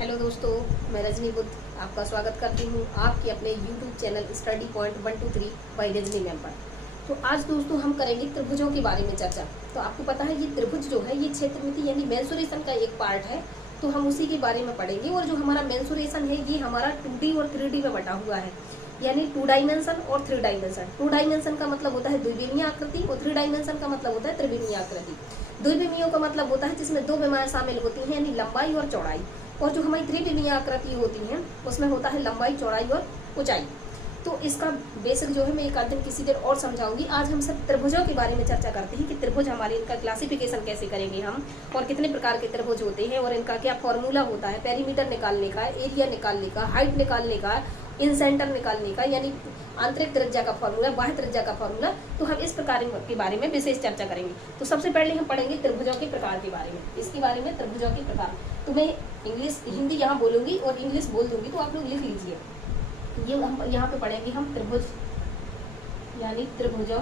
Hello दोस्तों, मैं रजनी बुद्ध आपका स्वागत करती हूँ आपके अपने YouTube channel study point 123 by Rajni ma'am पर। तो आज दोस्तों हम करेंगे त्रिभुजों के बारे में चर्चा। तो आपको पता है ये त्रिभुज जो है ये क्षेत्रमिति यानी मेंसुरेशन का एक पार्ट है, तो हम उसी के बारे में पढ़ेंगे। और जो हमारा मेंसुरेशन है ये हमारा 2D और 3D में बटा हुआ है, यानी 2 डायमेंशन और 3 डायमेंशन। 2 डायमेंशन का मतलब होता है द्विविमीय आकृति और 3 डायमेंशन का मतलब होता है त्रिविमीय आकृति। द्विविमीयों का मतलब होता है जिसमें दो विमाएं शामिल होती हैं, यानी लंबाई और चौड़ाई। और जो हमारी त्रिविमीय आकृति होती है उसमें होता है लंबाई, चौड़ाई और ऊंचाई। तो इसका बेसिक जो है मैं एक आध दिन किसी देर और समझाऊंगी। आज हम सब त्रिभुजों के बारे में चर्चा करते हैं कि त्रिभुज हमारे इनका क्लासिफिकेशन कैसे करेंगे हम, और कितने प्रकार के त्रिभुज होते हैं और इनका क्या फॉर्मूला होता है पेरीमीटर निकालने का, एरिया निकालने का, हाइट निकालने का, इन सेंटर निकालने का, यानी आंतरिक त्रिज्या का फॉर्मूला, बाह्य त्रिज्या का फॉर्मूला। तो हम इस प्रकार के बारे में विशेष चर्चा करेंगे। तो सबसे पहले हम पढ़ेंगे त्रिभुजों के प्रकार के बारे में। इसके बारे में त्रिभुजों के प्रकार तो मैं हिंदी यहाँ बोलूंगी और इंग्लिश बोल दूंगी, तो आप लोग लिख लीजिए। ये हम यहाँ पे पढ़ेंगे हम त्रिभुज यानी त्रिभुजों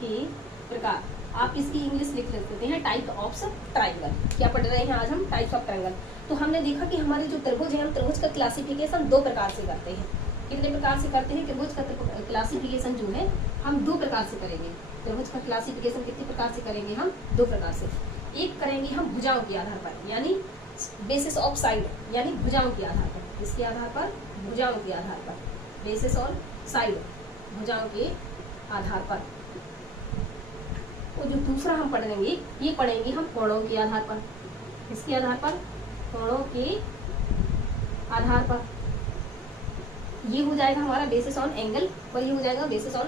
के प्रकार। आप इसकी इंग्लिश लिख सकते हैं टाइप ऑफ ट्राइंगल। क्या पढ़ रहे हैं आज हम? Types of triangle. तो हमने देखा कि हमारे जो त्रिभुज है हम त्रिभुज का क्लासिफिकेशन दो प्रकार से करते हैं। कितने प्रकार से करते हैं? त्रिभुज का क्लासिफिकेशन जो है हम दो प्रकार से करेंगे। त्रिभुज का क्लासिफिकेशन कितने प्रकार से करेंगे? हम दो प्रकार से। एक करेंगे हम भुजाओं के आधार पर, यानी बेसिस ऑफ साइड, यानी भुजाओं के आधार पर। इसके आधार पर, भुजाओं के आधार पर, बेसिस और साइड, भुजाओं के आधार पर। और जो दूसरा हम पढ़ेंगे ये पढ़ेंगे हम कोणों के आधार पर। इसके आधार पर, कोणों के आधार पर। ये हो जाएगा हमारा बेसिस ऑन एंगल और ये हो जाएगा बेसिस ऑन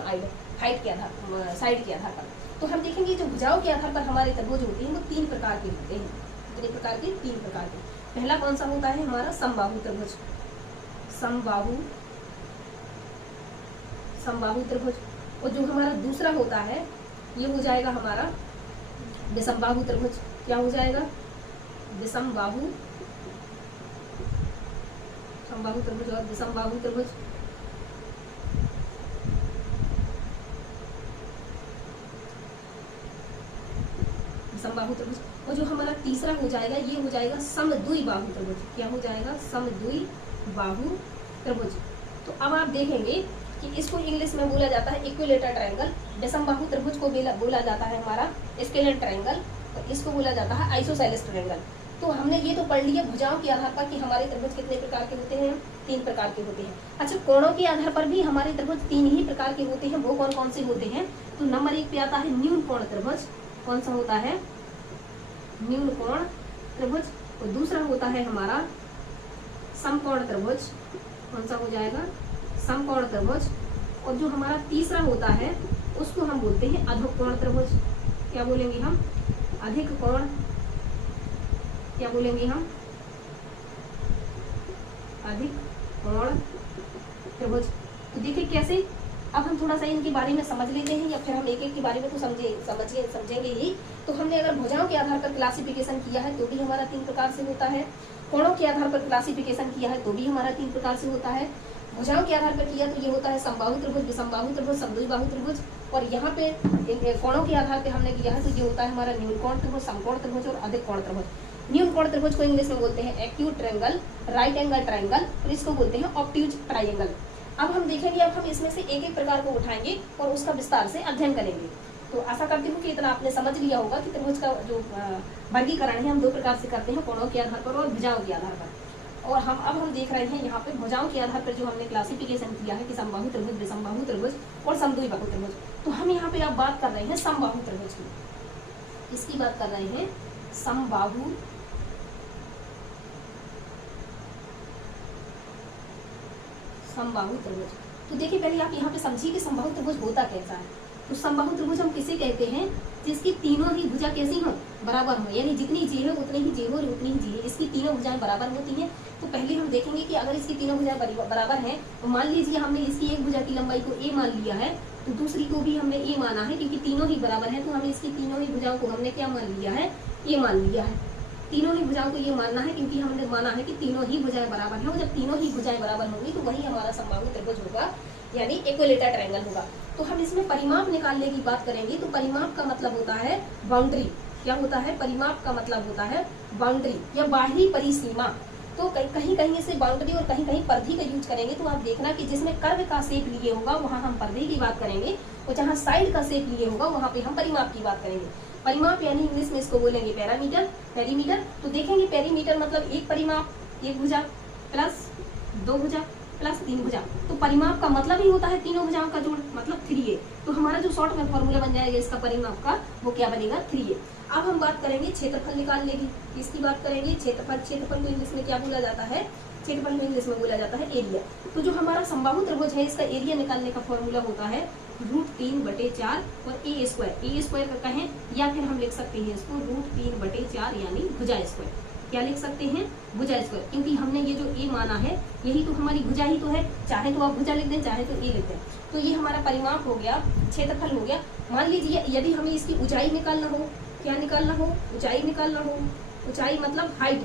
हाइट के आधार, साइड के आधार पर। तो हम देखेंगे जो भुजाओं के आधार पर हमारे त्रिभुज होते हैं वो तीन प्रकार के होते हैं। कितने प्रकार के? तीन प्रकार के। पहला कौन सा होता है? हमारा समबाहु त्रिभुज। समबाहु त्रिभुज। और जो हमारा दूसरा होता है ये हो जाएगा हमारा विषमबाहु त्रिभुज। क्या हो जाएगा? विषमबाहु त्रिभुज और विषमबाहु त्रिभुज। समबाहु त्रिभुज। और जो हमारा तीसरा हो जाएगा ये हो जाएगा समद्विबाहु त्रिभुज। क्या हो जाएगा? समद्विबाहु त्रिभुज। तो अब आप देखेंगे कि इसको इंग्लिश में बोला जाता है इक्विलेटरल ट्रायंगल। विषमबाहु त्रिभुज को बोला जाता है हमारा स्केलर ट्रायंगल और इसको बोला जाता है आइसोसेलेस ट्रायंगल। तो हमने ये तो पढ़ लिया भुजाओं के आधार पर कि हमारे त्रिभुज कितने प्रकार के होते हैं? तीन प्रकार के होते हैं। अच्छा, कोणों के आधार पर भी हमारे त्रिभुज तीन ही प्रकार के होते हैं। वो कौन कौन से होते हैं? तो नंबर 1 पे आता है न्यून कोण त्रिभुज। कौन सा होता है? न्यून कोण त्रिभुज। और दूसरा होता है हमारा समकोण त्रिभुज। कौन सा हो जाएगा? समकोण त्रिभुज। और जो हमारा तीसरा होता है उसको हम बोलते हैं अधिक कोण त्रिभुज। क्या बोलेंगे हम? अधिक कोण। क्या बोलेंगे हम? अधिक कोण त्रिभुज। तो देखिए कैसे। अब हम थोड़ा सा इनके बारे में समझ लेते हैं, या फिर हम एक एक के बारे में तो समझेंगे ही। तो हमने अगर भुजाओं के आधार पर क्लासिफिकेशन किया है तो भी हमारा तीन प्रकार से होता है। कोणों के आधार पर क्लासिफिकेशन किया है तो भी हमारा तीन प्रकार से होता है। भुजाओं के आधार पर किया तो ये होता है समबाहु त्रिभुज, विषमबाहु त्रिभुज, समद्विबाहु त्रिभुज। और यहाँ पे कोणों के आधार पर हमने किया है तो ये होता है हमारा न्यून कोण त्रिभुज, समकोण त्रिभुज और अधिक कोण त्रिभुज। न्यून कोण त्रिभुज को इंग्लिश में बोलते हैं acute triangle, right angle triangle, और इसको बोलते हैं ऑब्ट्यूज ट्रायंगल। अब हम देखेंगे, अब हम इसमें से एक एक प्रकार को उठाएंगे और उसका विस्तार से अध्ययन करेंगे। तो आशा करती हूँ कि इतना आपने समझ लिया होगा कि त्रिभुज का जो वर्गीकरण है हम दो प्रकार से करते हैं, कोणों के आधार पर और भुजाओं के आधार पर। और हम देख रहे हैं यहाँ पे भुजाओं के आधार पर जो हमने क्लासिफिकेशन किया है कि समबाहु त्रिभुज, विषमबाहु त्रिभुज और समद्विबाहु त्रिभुज। तो हम यहाँ पे अब बात कर रहे हैं समबाहु त्रिभुज की। इसकी बात कर रहे हैं समबाहु त्रिभुज। तो देखिए पहले आप यहाँ पे समझिए कि समबाहु त्रिभुज होता कैसा है। तो समबाहु त्रिभुज हम किसे कहते हैं? जिसकी तीनों ही भुजा कैसी हो? बराबर हो, यानी जितनी जी है उतनी ही जी हो और उतनी ही जी है। इसकी तीनों भुजाएं बराबर होती हैं। तो पहले हम देखेंगे कि अगर इसकी तीनों भुजाएं बराबर हैं तो मान लीजिए हमने इसकी एक भुजा की लंबाई को a मान लिया है, तो दूसरी को भी हमने a माना है क्योंकि तीनों ही बराबर है। तो हमें इसकी तीनों ही भुजाओं को हमने क्या मान लिया है? a मान लिया है। तीनों ही भुजाओं को ये मानना है क्योंकि हमने माना है कि तीनों ही भुजाएं बराबर हैं। और जब तीनों ही भुजाएं बराबर होंगी तो वही हमारा समबाहु त्रिभुज होगा, यानी इक्विलेटरल ट्रायंगल होगा। तो हम इसमें परिमाप निकालने की बात करेंगे। तो परिमाप का मतलब होता है बाउंड्री। क्या होता है, परिमाप का मतलब होता है बाउंड्री या बाहरी परिसीमा। तो कहीं कहीं इसे बाउंड्री और कहीं कहीं परिधि का यूज करेंगे। तो आप देखना कि जिसमें कर्व का शेप लिए होगा वहां हम परिधि की बात करेंगे, और जहां साइड का शेप लिए होगा वहां पे हम परिमाप की बात करेंगे। परिमाप यानी इंग्लिश में इसको बोलेंगे पैरामीटर, पेरीमीटर। तो देखेंगे पेरीमीटर मतलब एक परिमाप, एक भुजा प्लस दो भुजा प्लस तीन भुजा। तो परिमाप का मतलब ही होता है तीनों भुजाओं का जोड़, मतलब 3a। तो हमारा जो शॉर्ट में फॉर्मूला बन जाएगा इसका परिमाप का, वो क्या बनेगा, 3a। अब हम बात करेंगे क्षेत्रफल निकालने की, इसकी बात करेंगे क्षेत्रफल। क्षेत्रफल को इंग्लिश में क्या बोला जाता है, क्षेत्रफल को इंग्लिश में बोला जाता है एरिया। तो जो हमारा समबाहु त्रिभुज है इसका एरिया निकालने का फॉर्मूला होता है √3/4 और ए स्क्वायर का कहें, या फिर हम लिख सकते हैं इसको √3/4 यानी भुजा स्क्वायर। क्या लिख सकते हैं, भुजा स्क्वायर, क्योंकि हमने ये जो ए माना है यही तो हमारी भुजा ही तो है। चाहे तो आप भुजा लिख दें, चाहे तो ए लिख दें। तो ये हमारा परिमाप हो गया, क्षेत्रफल हो गया। मान लीजिए यदि हमें इसकी ऊंचाई निकालना हो, क्या निकालना हो, ऊंचाई निकालना हो, ऊंचाई मतलब हाइट।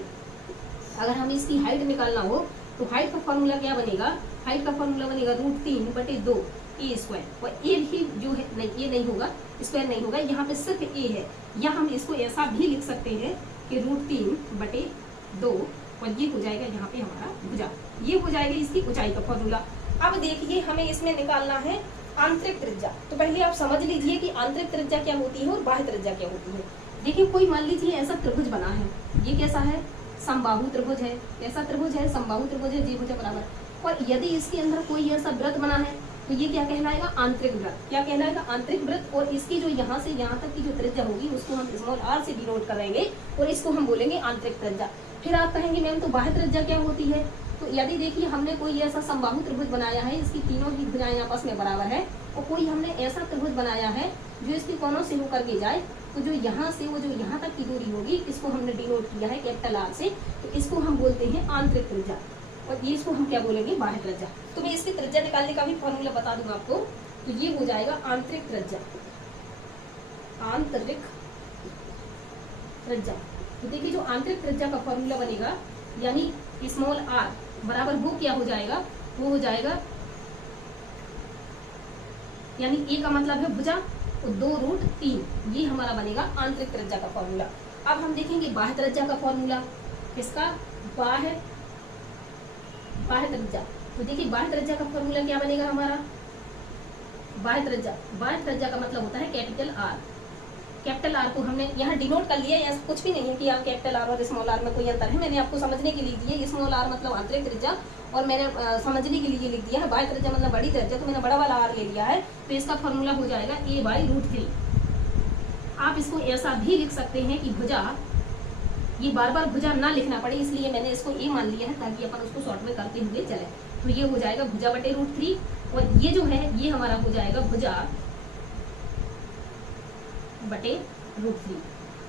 अगर हमें इसकी हाइट निकालना हो तो हाइट का फॉर्मूला क्या बनेगा, हाइट का फॉर्मूला बनेगा √3/2 ए स्क्वायर। और ए भी जो है नहीं, ये नहीं होगा, स्क्वायर नहीं होगा, यहाँ पे सिर्फ ए है। या हम इसको ऐसा भी लिख सकते हैं कि √3/2 और ये हो जाएगा यहाँ पे हमारा भुजा, ये हो जाएगा इसकी ऊंचाई का फॉर्मूला। अब देखिए हमें इसमें निकालना है आंतरिक त्रिज्या। तो पहले आप समझ लीजिए कि आंतरिक त्रिज्या क्या होती है और बाह्य त्रिज्या क्या होती है। देखिए कोई मान लीजिए ऐसा त्रिभुज बना है, ये कैसा है, समबाहु त्रिभुज है। ऐसा त्रिभुज है, समबाहु त्रिभुज है, जी भुजा बराबर। और यदि इसके अंदर कोई ऐसा वृत्त बना है तो ये क्या कहलाएगा, आंतरिक वृत्त। क्या कहलाएगा, आंतरिक वृत्त। और इसकी जो यहाँ से यहाँ तक की जो त्रिज्या होगी उसको हम स्मॉल r से डिनोट करेंगे और इसको हम बोलेंगे आंतरिक त्रिज्या। फिर आप कहेंगे मैम तो बाह्य त्रिज्या क्या होती है। तो यदि देखिए हमने कोई ऐसा समबाहु त्रिभुज बनाया है, इसकी तीनों ही भुजाएं आपस में बराबर है, और कोई हमने ऐसा त्रिभुज बनाया है जो इसके कोनों से होकर के जाए, तो जो यहाँ से वो जो यहाँ तक की दूरी होगी इसको हमने डिनोट किया है कैपिटल R से, तो इसको हम बोलते हैं आंतरिक त्रिज्या। और ये इसको हम क्या बोलेंगे, बाह्य त्रिज्या। तो मैं इसकी त्रिज्या निकालने का भी फॉर्मूला बता दूंगा आपको। तो ये हो जाएगा आंतरिक त्रिज्या, आंतरिक त्रिज्या। तो देखिए जो आंतरिक त्रिज्या का फॉर्मूला बनेगा यानी स्मॉल r बराबर वो क्या हो जाएगा, वो हो जाएगा यानी a का मतलब है भुजा और 2√3, ये हमारा बनेगा आंतरिक त्रिज्या का फॉर्मूला। अब हम देखेंगे बाह्य त्रिज्या का फॉर्मूला, किसका, बाह्य त्रिज्या। तो देखिए बाह्य त्रिज्या का फॉर्मूला क्या बनेगा हमारा, बाह्य त्रिज्या का मतलब होता है कैपिटल R। कैपिटल R को हमने यहाँ डिनोट कर लिया, ऐसा कुछ भी नहीं है कि आप कैपिटल R और स्मॉल r में कोई अंतर है। मैंने आपको समझने के लिए दिया, स्मॉल r मतलब आंतरिक त्रिज्या, और मैंने समझने के लिए लिख दिया है बाह्य त्रिज्या मतलब बड़ी त्रिज्या, तो मैंने बड़ा वाला r ले लिया है। तो इसका फॉर्मूला हो जाएगा a/√3। आप इसको ऐसा भी लिख सकते हैं कि भुजा, ये बार बार भुजा ना लिखना पड़े इसलिए मैंने इसको a मान लिया है ताकि अपन उसको शॉर्ट में करते हुए चले। तो ये हो जाएगा भुजा/√3, और ये जो है ये हमारा हो जाएगा भुजा/√3।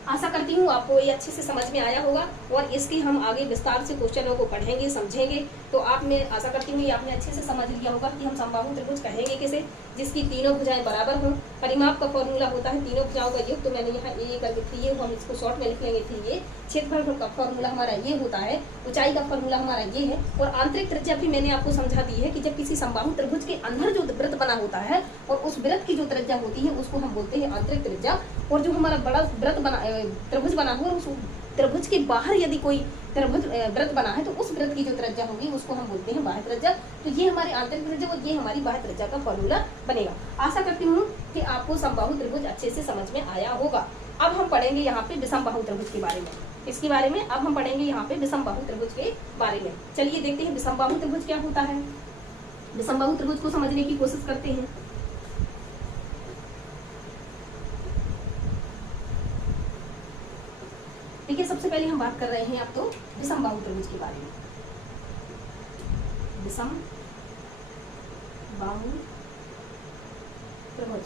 आशा करती हूँ आपको ये अच्छे से समझ में आया होगा, और इसकी हम आगे विस्तार से क्वेश्चनों को पढ़ेंगे, समझेंगे। तो आप, मैं आशा करती हूँ ये आपने अच्छे से समझ लिया होगा कि हम समबाहु त्रिभुज कहेंगे किसे, जिसकी तीनों भुजाएं बराबर हों। परिमाप का फॉर्मूला होता है तीनों भुजाओं का योग। तो मैंने यहाँ ए करके 3a, हम इसको शॉर्ट में लिख लेंगे 3a। क्षेत्रफल का फॉर्मूला हमारा ये होता है, ऊंचाई का फॉर्मूला हमारा ये है, और आंतरिक त्रिज्या भी मैंने आपको समझा दी है कि जब किसी समबाहु त्रिभुज के अंदर जो वृत्त बना होता है और उस वृत्त की जो त्रिज्या होती है उसको हम बोलते हैं आंतरिक त्रिज्या। और जो हमारा बड़ा त्रिभुज बना हुआ उस त्रिभुज के बाहर यदि कोई त्रिभुज वृत्त बना है तो उस वृत्त की जो त्रिज्या होगी उसको हम बोलते हैं बाह्य त्रिज्या। तो ये हमारी आंतरिक त्रिज्या और ये हमारी बाह्य त्रिज्या का फॉर्मूला बनेगा। आशा करती हूँ कि आपको समबाहु त्रिभुज अच्छे से समझ में आया होगा। अब हम पढ़ेंगे यहाँ पे विषमबाहु त्रिभुज के बारे में, इसके बारे में अब हम पढ़ेंगे यहाँ पे विषमबाहु त्रिभुज के बारे में। चलिए देखते हैं विषमबाहु त्रिभुज क्या होता है। विषमबाहु त्रिभुज को समझने की कोशिश करते हैं। देखिए सबसे पहले हम बात कर रहे हैं अब तो विषमबाहु त्रिभुज के बारे में। विषमबाहु त्रिभुज,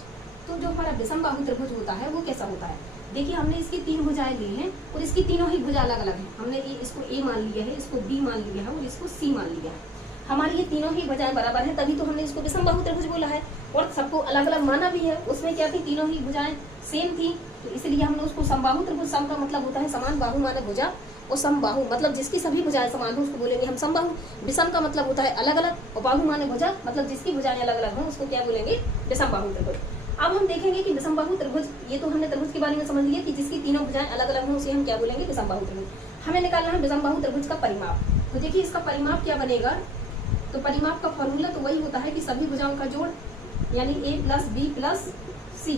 तो जो हमारा विषमबाहु त्रिभुज होता है वो कैसा होता है। देखिए हमने इसकी तीन भुजाएं ली हैं और इसकी तीनों ही भुजा अलग अलग है। हमने इसको ए मान लिया है, इसको बी मान लिया है और इसको सी मान लिया है। हमारी ये तीनों ही भुजाएं बराबर है, तभी तो हमने इसको विषमबाहु त्रिभुज बोला है। और सबको अलग अलग माना भी है, उसमें क्या थी, तीनों ही भुजाएं सेम थी, तो इसलिए हमने उसको समबाहु त्रिभुज। सम का मतलब होता है समान, बाहु माने भुजा, और समबाहु मतलब जिसकी सभी भुजाएं समान हो उसको बोलेंगे हम समबाहु। विषम का मतलब होता है अलग अलग, और बाहु माने भुजा मतलब जिसकी भुजाएं अलग अलग हो उसको क्या बोलेंगे, विषमबाहु त्रिभुज। अब हम देखेंगे कि विषमबाहु त्रिभुज, ये तो हमने त्रिभुज के बारे में समझ लिया कि जिसकी तीनों भुजाएं अलग अलग हों उसे हम क्या बोलेंगे, विषमबाहु त्रिभुज। हमें निकालना है विषमबाहु त्रिभुज का परिमाप। तो देखिए इसका परिमाप क्या बनेगा, तो परिमाप का फॉर्मूला तो वही होता है कि सभी भुजाओं का जोड़ यानी a प्लस बी प्लस सी।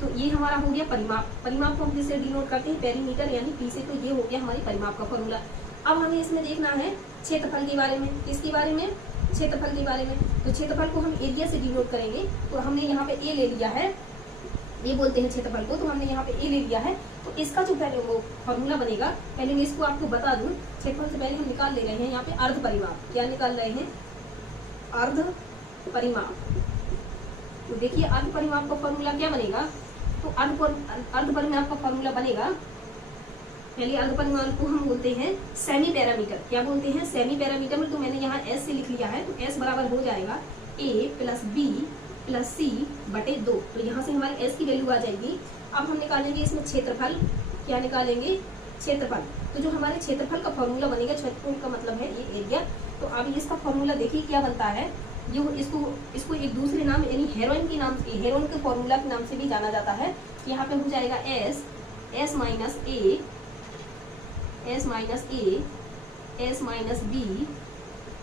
तो ये हमारा हो गया परिमाप। परिमाप को हम किससे डिनोट करते हैं, पेरीमीटर यानी पी से। तो ये हो गया हमारी परिमाप का फॉर्मूला। अब हमें इसमें देखना है क्षेत्रफल के बारे में। किसके बारे में, क्षेत्रफल के बारे में। तो क्षेत्रफल को हम एरिया से डिनोट करेंगे। तो हमने यहाँ पे ए ले लिया है, ये बोलते हैं क्षेत्रफल को, तो हमने यहाँ पे ए ले लिया है। तो इसका जो पहले वो फॉर्मूला बनेगा, पहले मैं इसको आपको बता दूं। क्षेत्रफल से पहले हम निकाल ले रहे हैं यहाँ पे अर्ध परिमाप। क्या निकाल रहे हैं, अर्ध परिमाप। तो देखिए अर्ध परिमाप का फॉर्मूला क्या बनेगा, तो अर्ध परिमाप का फॉर्मूला बनेगा, पहले अर्ध परिमाप को हम बोलते हैं सेमी पैरामीटर। क्या बोलते हैं, सेमी पैरामीटर में। तो मैंने यहाँ एस से लिख लिया है, तो एस बराबर हो जाएगा ए प्लस बी प्लस सी बटे 2। तो यहाँ से हमारी एस की वैल्यू आ जाएगी। अब हम निकालेंगे इसमें क्षेत्रफल। क्या निकालेंगे, क्षेत्रफल। तो जो हमारे क्षेत्रफल का फॉर्मूला बनेगा, क्षेत्रफल का मतलब है ये एरिया। तो अब इसका फॉर्मूला देखिए क्या बनता है। ये इसको एक दूसरे नाम यानी हेरोइन के नाम, हेरोइन के फॉर्मूला के नाम से भी जाना जाता है। यहाँ पे हो जाएगा S minus A, S minus A, S minus B,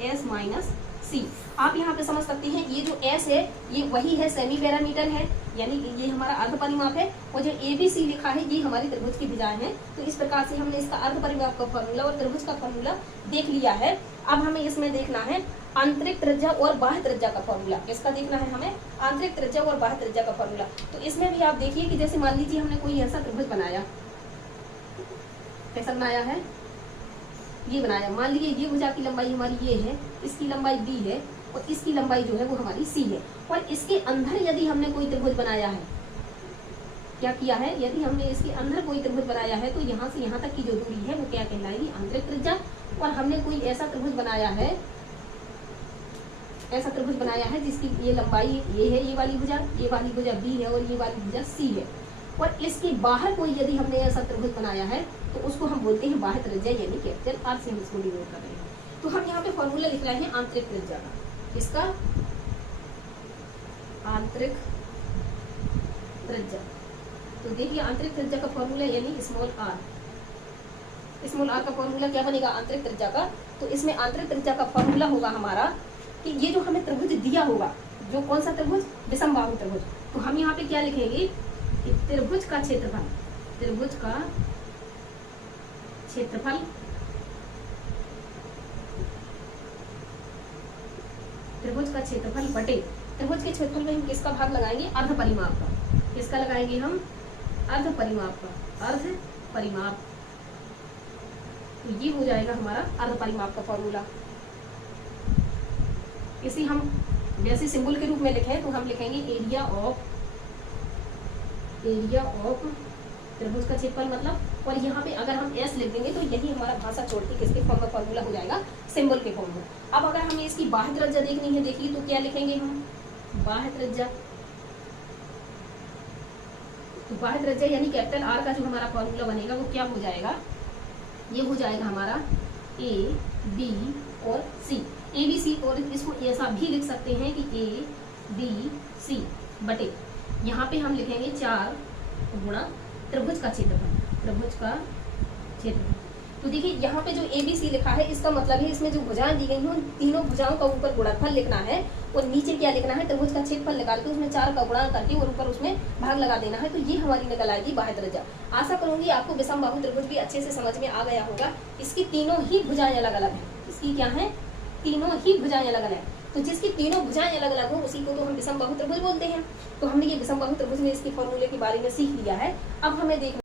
S minus C. आप यहाँ पे समझ सकते हैं ये जो एस है ये वही है, सेमी पैरामीटर है, यानी ये हमारा अर्ध परिमाप है। और जो ए बी सी लिखा है ये हमारी त्रिभुज की भुजाएं हैं। तो इस प्रकार से हमने इसका अर्ध परिमाप का फॉर्मूला और त्रिभुज का फॉर्मूला देख लिया है। अब हमें इसमें देखना है आंतरिक त्रिज्या और बाह्य त्रिज्या का फॉर्मूला। इसका देखना है हमें आंतरिक त्रिज्या और बाह्य त्रिज्या का फॉर्मूला। तो इसमें भी आप देखिए कि जैसे मान लीजिए हमने कोई ऐसा त्रिभुज बनाया, कैसा बनाया है, ये बनाया। मान लीजिए ये भुजा की लंबाई हमारी ये है, इसकी लंबाई बी है और इसकी लंबाई जो है वो हमारी सी है। और इसके अंदर यदि हमने कोई त्रिभुज बनाया है, क्या किया है, यदि हमने इसके अंदर कोई त्रिभुज बनाया है तो यहाँ से यहाँ तक की जो दूरी है वो क्या कहलाएगी, आंतरिक त्रिज्या। और हमने कोई ऐसा त्रिभुज बनाया है, ऐसा त्रिभुज बनाया है जिसकी ये लंबाई ये है, ये वाली भुजा बी है और ये वाली भुजा सी है। और इसके बाहर कोई यदि हमने ऐसा त्रिभुज बनाया है तो उसको हम बोलते हैं बाह्य त्रिज्या यानी कैपिटल आर से हम इसको डिनोट कर रहे हैं। तो हम यहाँ पे फॉर्मूला लिख रहे हैं आंतरिक त्रिज्या का। इसका आंतरिक त्रिज्या, तो देखिए आंतरिक त्रिज्या का फॉर्मूला यानी स्मॉल आर। स्मॉल आर का फॉर्मूला क्या बनेगा आंतरिक त्रिज्या का। तो इसमें आंतरिक त्रिज्या का फॉर्मूला होगा हमारा कि ये जो हमें त्रिभुज दिया होगा, जो कौन सा त्रिभुज, विषमबाहु त्रिभुज। तो हम यहाँ पे क्या लिखेंगे कि त्रिभुज का क्षेत्रफल, त्रिभुज का क्षेत्रफल, त्रिभुज का क्षेत्रफल बटे, त्रिभुज के क्षेत्रफल में हम किसका भाग लगाएंगे, अर्ध परिमाप का। किसका लगाएंगे हम, अर्ध परिमाप का, अर्ध परिमाप। तो ये हो जाएगा हमारा अर्ध परिमाप का फॉर्मूला। इसी हम जैसे सिंबल के रूप में लिखें तो हम लिखेंगे एरिया ऑफ त्रिभुज का क्षेत्रफल मतलब। और यहाँ पे अगर हम एस लिख देंगे तो यही हमारा भाषा छोड़ के किसके फॉर्म का फॉर्मूला हो जाएगा, सिंबल के फॉर्म में। अब अगर हमें इसकी बाह्य त्रिज्या देखनी है, देखिए तो क्या लिखेंगे हम, बाह्य त्रिज्या। तो बाह्य त्रिज्या यानी कैपिटल आर का जो हमारा फॉर्मूला बनेगा वो क्या हो जाएगा, ये हो जाएगा हमारा ए बी और सी, ए बी सी। और इसको ऐसा भी लिख सकते हैं कि ए बी सी बटे, यहाँ पे हम लिखेंगे 4 गुणा त्रिभुज का क्षेत्रफल, त्रिभुज का क्षेत्रफल। तो देखिए यहाँ पे जो ए बी सी लिखा है इसका मतलब है इसमें जो भुजाएं दी गई हैं उन तीनों भुजाओं का ऊपर गुणनफल लिखना है और नीचे क्या लिखना है, त्रिभुज का क्षेत्रफल निकाल के उसमें 4 का गुणा करके और ऊपर उसमें भाग लगा देना है। तो ये हमारी निकल आएगी बाह्य त्रिज्या। आशा करूंगी आपको विषमबाहु त्रिभुज भी अच्छे से समझ में आ गया होगा। इसकी तीनों ही भुजाएं अलग अलग है, इसकी क्या है, तीनों ही भुजाएं अलग अलग है। तो जिसकी तीनों भुजाएं अलग अलग हो उसी को तो हम विषमबाहु त्रिभुज बोलते हैं। तो हमने ये विषमबाहु त्रिभुज में इसके फॉर्मूले के बारे में सीख लिया है। अब हमें देखना